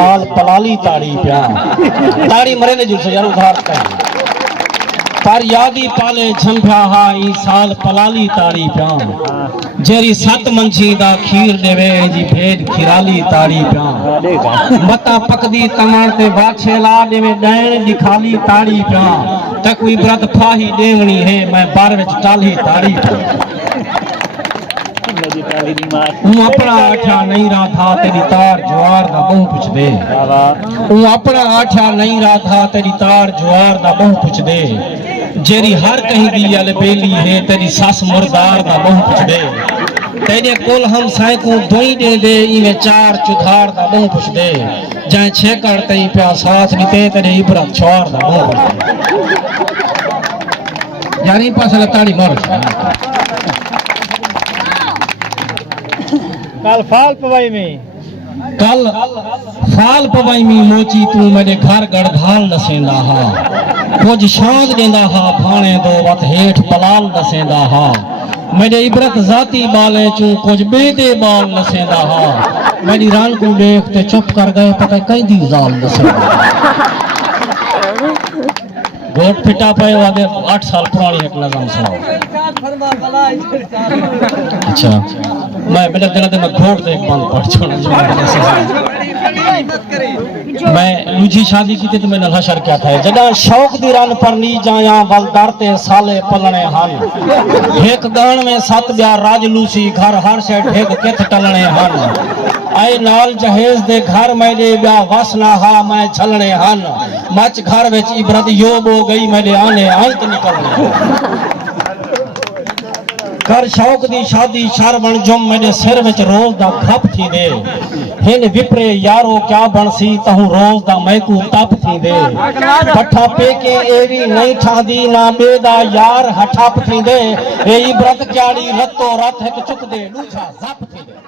साल पलाली ताड़ी प्या ताड़ी मरे ने जुल से यार उधार कर पर यादी पाले झंभ्या हा ई साल पलाली ताड़ी प्या जेरी 7 मंझी दा खीर देवे जी भेद खिराली ताड़ी प्या मता पकदी तमाण ते बाछे ला देवे दैन दी खाली ताड़ी प्या त कोई ब्रत फाही देवनी है मैं बार विच टाली ताड़ी हूं अपना आठा नहीं रहा था तेरी तार ज्वार दा बहु पुछ दे हूं अपना आठा नहीं रहा था तेरी तार ज्वार दा बहु पुछ दे जेरी हर कहीं दी अल बेली है तेरी सास मुर्दार दा बहु पुछ दे तेरे कोल हम साई को दोई दे दे इने 4 चुधार दा बहु पुछ दे जाए छेकड़ तई प्या साथ निते तेरे इबरत छोर दा बहु यानी पासल ताड़ी मर कल फाल पवाई में कल फाल पवाई में मोची तू मेरे घर गढ़घाल नसेंदा हा कुछ शांत देंदा हा भाणे दो वत हेठ पलाल नसेंदा हा मेरे इबरत जाती बाले चू कुछ बेदे बाल नसेंदा हा मेरी रान को देख ते चुप कर गए पता कहीं दी जाल नसेंदा गोट फिटा पे वादे 8 साल पुरानी एक नज़म सुनाओ अच्छा मैं बेटा दिला दे मैं घोट दे एक बंद पढ़ छोड़ा मैं लूजी शादी की थी तो मैंने हशर क्या था जदा शौक दी रन पर नी जाया बल डरते साले पलने हन एक गान में 7 ब्याह राज लूसी घर हर से ढेग किथ टलने हन आए नाल जहेज दे घर मेरे ब्याह वसना हा मैं छलने हन मच घर विच इबरत योब हो गई मेरे आने अंत निकलने कर शौक दी शादी शर बन जुम मेरे सिर विच रोज दा खप थी दे हिन विपरे यारो क्या बनसी तहु रोज दा मैकू तप थी दे पठा पे के एवी नहीं ठादी ना बेदा यार हठप थी दे ए इबरत क्याड़ी रतो रत एक चुक दे लूछा जप थी दे।